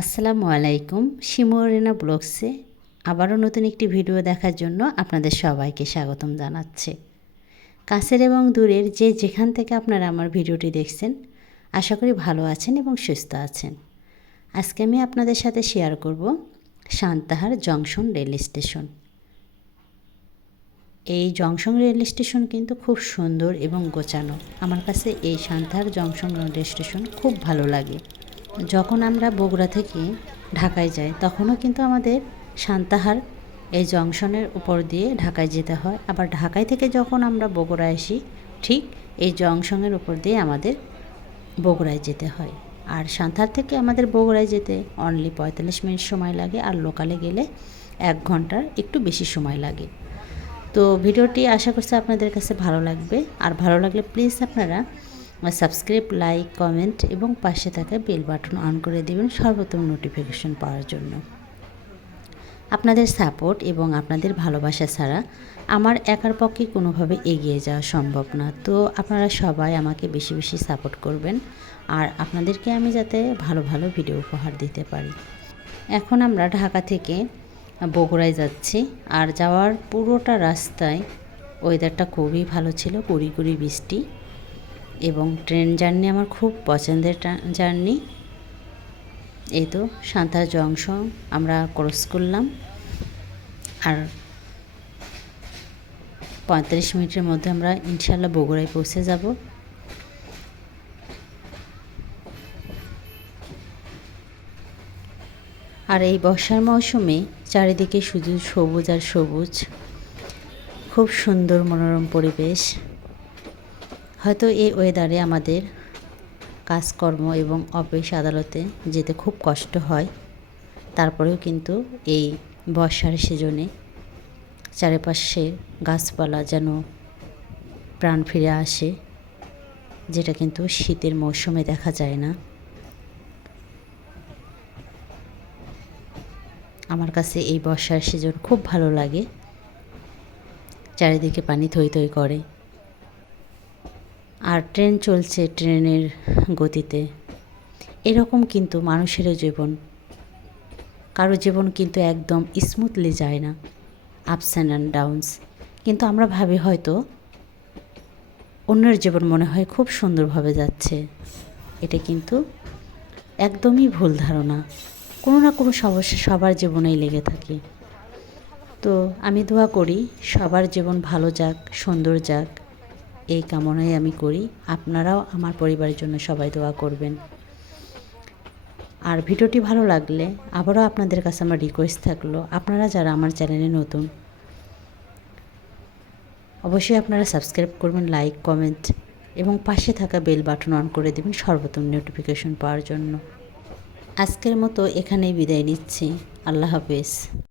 আসসালামু আলাইকুম। শিমোরেনা ব্লগসে আবারও নতুন একটি ভিডিও দেখার জন্য আপনাদের সবাইকে স্বাগতম জানাচ্ছে। কাছের এবং দূরের যে যেখান থেকে আপনারা আমার ভিডিওটি দেখছেন, আশা করি ভালো আছেন এবং সুস্থ আছেন। আজকে আমি আপনাদের সাথে শেয়ার করব সান্তাহার জংশন রেল স্টেশন। এই জংশন রেল স্টেশন কিন্তু খুব সুন্দর এবং গোছানো। আমার কাছে এই সান্তাহার জংশন রেল স্টেশন খুব ভালো লাগে। যখন আমরা বগুড়া থেকে ঢাকায় যাই, তখনও কিন্তু আমাদের সান্তাহার এই জংশনের উপর দিয়ে ঢাকায় যেতে হয়। আবার ঢাকায় থেকে যখন আমরা বগুড়া আসি, ঠিক এই জংশনের উপর দিয়ে আমাদের বগুড়ায় যেতে হয়। আর সান্তাহার থেকে আমাদের বগুড়ায় যেতে অনলি পঁয়তাল্লিশ মিনিট সময় লাগে, আর লোকালে গেলে এক ঘণ্টার একটু বেশি সময় লাগে। তো ভিডিওটি আশা করছি আপনাদের কাছে ভালো লাগবে। আর ভালো লাগলে প্লিজ আপনারা সাবস্ক্রাইব লাইক কমেন্ট এবং পাশে থাকা বেল বাটন অন করে দেবেন সর্বোত্তম নোটিফিকেশন পাওয়ার জন্য। আপনাদের সাপোর্ট এবং আপনাদের ভালোবাসা ছাড়া আমার একার পক্ষে কোনোভাবে এগিয়ে যাওয়া সম্ভব না। তো আপনারা সবাই আমাকে বেশি বেশি সাপোর্ট করবেন আর আপনাদেরকে আমি যাতে ভালো ভালো ভিডিও উপহার দিতে পারি। এখন আমরা ঢাকা থেকে বগুড়ায় যাচ্ছি আর যাওয়ার পুরোটা রাস্তায় ওয়েদারটা খুবই ভালো ছিল, কুড়ি কুড়ি বৃষ্টি। এবং ট্রেন জার্নি আমার খুব পছন্দের জার্নি। এই তো সাঁতার জংশন আমরা ক্রস করলাম। আর পঁয়তাল্লিশ মিনিটের মধ্যে আমরা ইনশাল্লাহ বগুড়ায় পৌঁছে যাব। আর এই বর্ষার মৌসুমে চারিদিকে শুধু সবুজ আর সবুজ। খুব সুন্দর মনোরম পরিবেশ। হয়তো এই ওয়েদারে আমাদের কাজকর্ম এবং অফিস আদালতে যেতে খুব কষ্ট হয়। তারপরেও কিন্তু এই বর্ষার সিজনে চারিপাশে গাছপালা যেন প্রাণ ফিরে আসে, যেটা কিন্তু শীতের মৌসুমে দেখা যায় না। আমার কাছে এই বর্ষার সিজন খুব ভালো লাগে। চারিদিকে পানি থই থই করে। ট্রেন চলছে ট্রেনের গতিতে। এরকম কিন্তু মানুষেরও জীবন। কারও জীবন কিন্তু একদম স্মুথলি যায় না আপস অ্যান্ড ডাউনস কিন্তু আমরা ভাবি হয়তো অন্যের জীবন মনে হয় খুব সুন্দরভাবে যাচ্ছে। এটা কিন্তু একদমই ভুল ধারণা। কোনো না কোনো সমস্যা সবার জীবনেই লেগে থাকে। তো আমি দোয়া করি সবার জীবন ভালো যাক, সুন্দর যাক। এই কামনাই আমি করি। আপনারাও আমার পরিবারের জন্য সবাই দোয়া করবেন। আর ভিডিওটি ভালো লাগলে আবারও আপনাদের কাছে আমার রিকোয়েস্ট থাকল, আপনারা যারা আমার চ্যানেলে নতুন, অবশ্যই আপনারা সাবস্ক্রাইব করবেন লাইক কমেন্ট এবং পাশে থাকা বেল বাটন অন করে দেবেন সর্বোত্তম নোটিফিকেশন পাওয়ার জন্য। আজকের মতো এখানেই বিদায় নিচ্ছি। আল্লাহ হাফেজ।